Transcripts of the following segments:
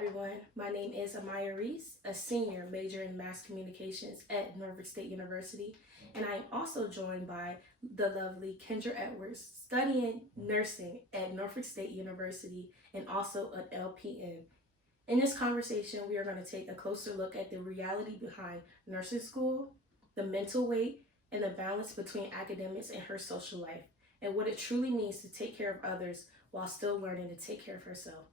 everyone. My name is Amaya Reese, a senior major in mass communications at Norfolk State University, and I am also joined by the lovely Kendra Edwards, studying nursing at Norfolk State University and also an LPN. In this conversation, we are going to take a closer look at the reality behind nursing school, the mental weight, and the balance between academics and her social life, and what it truly means to take care of others while still learning to take care of herself.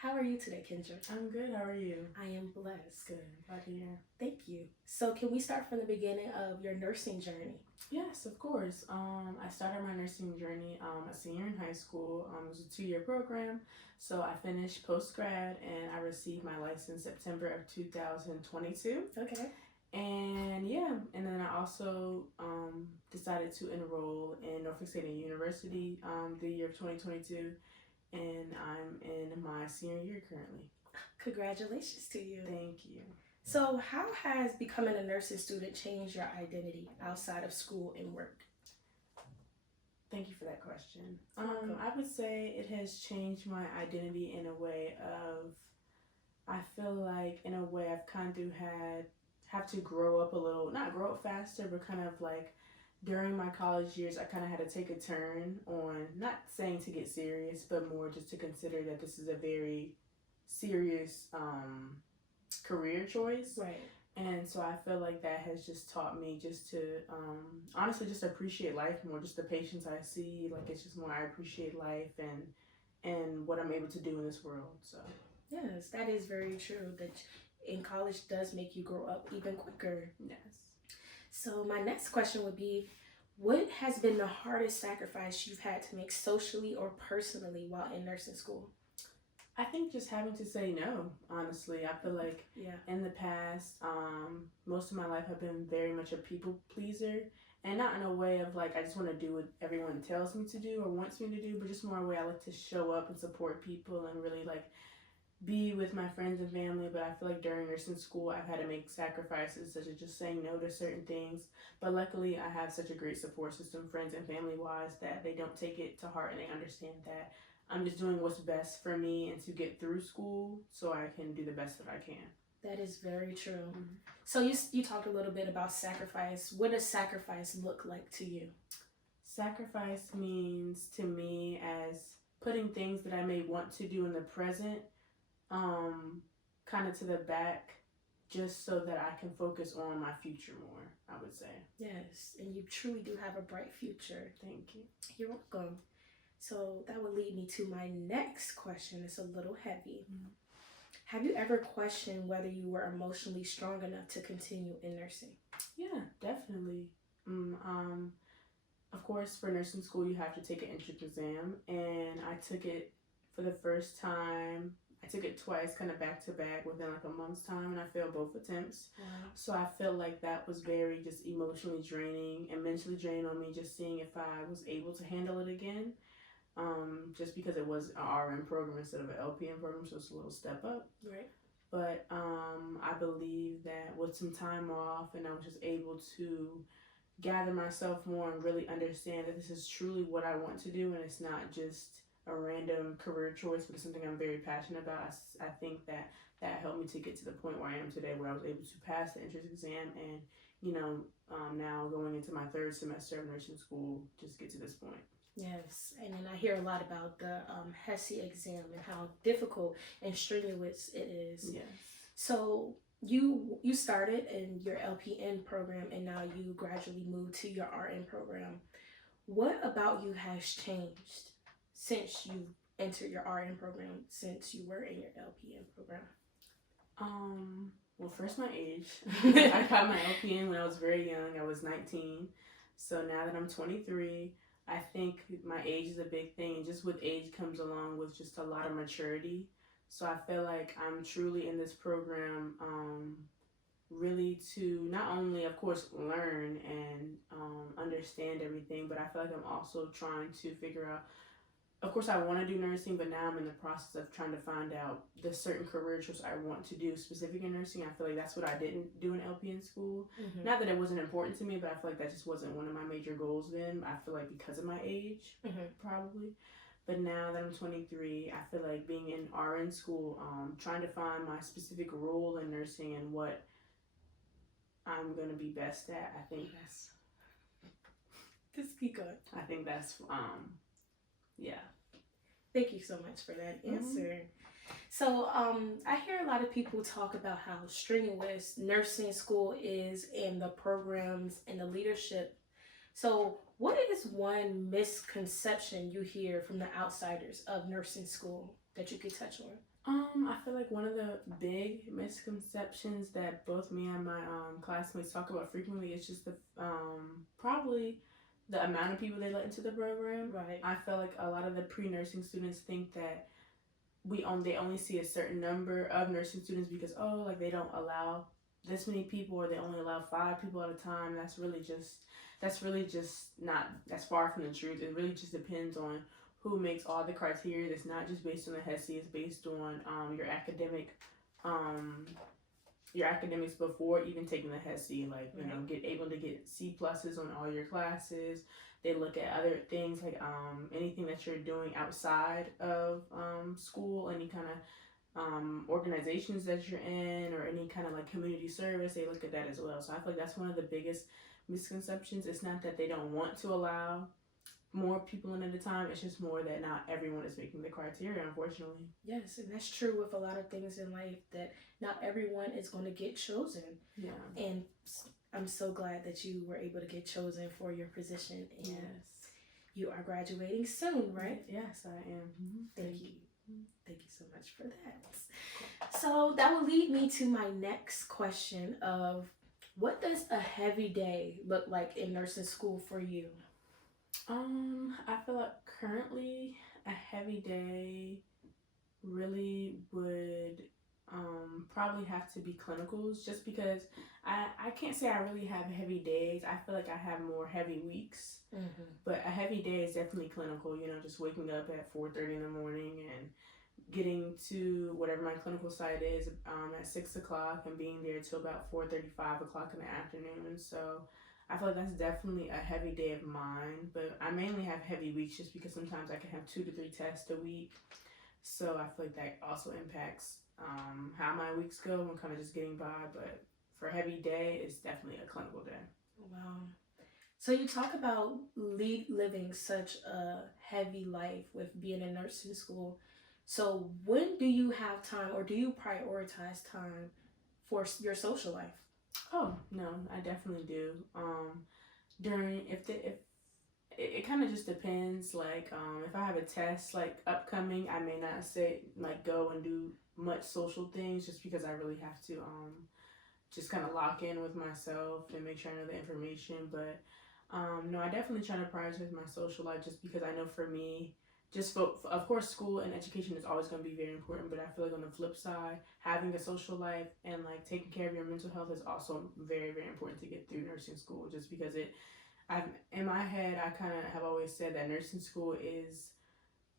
How are you today, Kendra? I'm good. How are you? I am blessed. Good. Glad to hear. Thank you. So, can we start from the beginning of your nursing journey? Yes, of course. I started my nursing journey a senior in high school. It was a 2-year program. So I finished post-grad and I received my license September of 2022. Okay. And yeah, and then I also decided to enroll in Norfolk State University the year of 2022. And I'm in my senior year currently. Congratulations to you. Thank you. So, how has becoming a nursing student changed your identity outside of school and work? Thank you for that question. I would say it has changed my identity in a way of, I feel like in a way I've kind of have to grow up a little, not grow up faster, but kind of like during my college years, I kind of had to take a turn on, not saying to get serious, but more just to consider that this is a very serious career choice. Right. And so I feel like that has just taught me just to honestly just appreciate life more, just the patience I see. Like it's just more I appreciate life and what I'm able to do in this world. So yes, that is very true. That in college does make you grow up even quicker. yes. So my next question would be, what has been the hardest sacrifice you've had to make socially or personally while in nursing school? I think just having to say no, honestly. I feel like in the past, most of my life I've been very much a people pleaser. And not in a way of like, I just want to do what everyone tells me to do or wants me to do, but just more a way I like to show up and support people and really like be with my friends and family. But I feel like during nursing school I've had to make sacrifices such as just saying no to certain things, but luckily I have such a great support system, friends and family wise, that they don't take it to heart and they understand that I'm just doing what's best for me and to get through school so I can do the best that I can. That is very true. Mm-hmm. So you talked a little bit about sacrifice. What does sacrifice look like to you? Sacrifice means to me as putting things that I may want to do in the present kind of to the back just so that I can focus on my future more, I would say. Yes, and you truly do have a bright future. Thank you. You're welcome. So that would lead me to my next question. It's a little heavy. Mm-hmm. Have you ever questioned whether you were emotionally strong enough to continue in nursing? Yeah, definitely. Of course, for nursing school, you have to take an entrance exam, and I took it for the first time. I took it twice, kind of back to back within like a month's time, and I failed both attempts. Wow. So I felt like that was very just emotionally draining and mentally draining on me, just seeing if I was able to handle it again. Just because it was an RN program instead of an LPN program, so it's a little step up. Right. But I believe that with some time off and I was just able to gather myself more and really understand that this is truly what I want to do and it's not just a random career choice, but it's something I'm very passionate about. I think that helped me to get to the point where I am today, where I was able to pass the entrance exam and, now going into my 3rd semester of nursing school, just get to this point. Yes, and then I hear a lot about the HESI exam and how difficult and strenuous it is. Yes. So you started in your LPN program and now you gradually moved to your RN program. What about you has changed since you entered your RN program, since you were in your LPN program? Well, first my age. I got my LPN when I was very young. I was 19. So now that I'm 23, I think my age is a big thing. And just with age comes along with just a lot of maturity. So I feel like I'm truly in this program really to not only, of course, learn and understand everything, but I feel like I'm also trying to figure out, of course, I want to do nursing, but now I'm in the process of trying to find out the certain career choice I want to do specific in nursing. I feel like that's what I didn't do in LPN school. Mm-hmm. Not that it wasn't important to me, but I feel like that just wasn't one of my major goals then. I feel like because of my age, probably. But now that I'm 23, I feel like being in RN school, trying to find my specific role in nursing and what I'm gonna be best at. Just keep going. I think that's yeah. Thank you so much for that answer. So, I hear a lot of people talk about how strenuous nursing school is and the programs and the leadership. So, what is one misconception you hear from the outsiders of nursing school that you could touch on? I feel like one of the big misconceptions that both me and my classmates talk about frequently is just the probably the amount of people they let into the program. Right. I feel like a lot of the pre-nursing students think that they only see a certain number of nursing students because like they don't allow this many people, or they only allow 5 people at a time. That's really just not, that's far from the truth. It really just depends on who makes all the criteria. It's not just based on the HESI. It's based on your academics before even taking the HESI. Like, you know, get able to get C pluses on all your classes. They look at other things like anything that you're doing outside of school, any kind of organizations that you're in, or any kind of like community service. They look at that as well. So I feel like that's one of the biggest misconceptions. It's not that they don't want to allow more people in at a time. It's just more that not everyone is making the criteria, unfortunately. Yes, and that's true with a lot of things in life, that not everyone is going to get chosen. Yeah. And I'm so glad that you were able to get chosen for your position. And yes. You are graduating soon, right? Yes, I am. Mm-hmm. Thank you. Thank you so much for that. So that will lead me to my next question of, what does a heavy day look like in nursing school for you? I feel like currently a heavy day really would probably have to be clinicals, just because I can't say I really have heavy days. I feel like I have more heavy weeks. But a heavy day is definitely clinical, you know, just waking up at 4:30 in the morning and getting to whatever my clinical site is at 6 o'clock and being there till about 4:30, 5 o'clock in the afternoon. So I feel like that's definitely a heavy day of mine. But I mainly have heavy weeks just because sometimes I can have 2 to 3 tests a week. So I feel like that also impacts how my weeks go. I'm kind of just getting by. But for a heavy day, it's definitely a clinical day. Wow. So you talk about living such a heavy life with being in nursing school. So when do you have time, or do you prioritize time for your social life? Oh no, I definitely do. During if it kind of just depends. Like if I have a test like upcoming, I may not say like go and do much social things, just because I really have to just kind of lock in with myself and make sure I know the information. But no, I definitely try to prioritize my social life, just because I know for me, just of course, school and education is always going to be very important, but I feel like on the flip side, having a social life and like taking care of your mental health is also very, very important to get through nursing school, just because in my head, I kind of have always said that nursing school is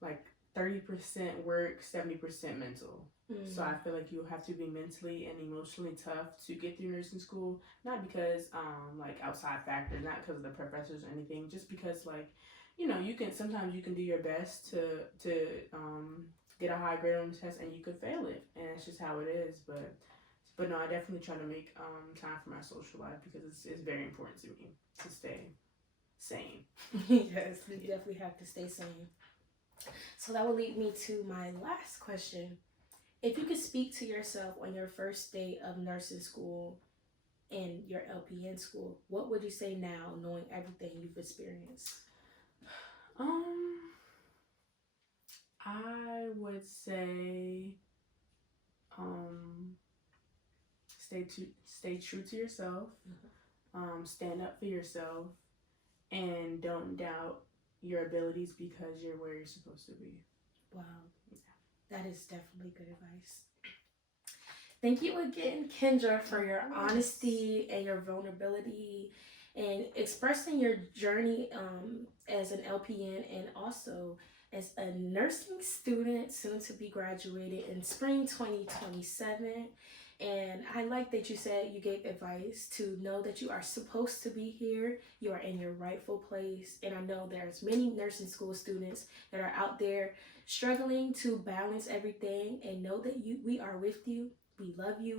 like 30% work, 70% mental. So I feel like you have to be mentally and emotionally tough to get through nursing school, not because like outside factors, not because of the professors or anything, just because like, you know, sometimes you can do your best to get a high grade on the test and you could fail it, and it's just how it is. But no, I definitely try to make time for my social life, because it's very important to me to stay sane. Yes, you definitely have to stay sane. So that will lead me to my last question. If you could speak to yourself on your first day of nursing school and your LPN school, what would you say now, knowing everything you've experienced? I would say stay true to yourself. Stand up for yourself, and don't doubt your abilities, because you're where you're supposed to be. Wow. That is definitely good advice. Thank you again, Kendra, for your honesty and your vulnerability and expressing your journey as an LPN, and also as a nursing student soon to be graduated in spring 2027. And I like that you said you gave advice to know that you are supposed to be here. You are in your rightful place. And I know there's many nursing school students that are out there struggling to balance everything, and know that we are with you. We love you.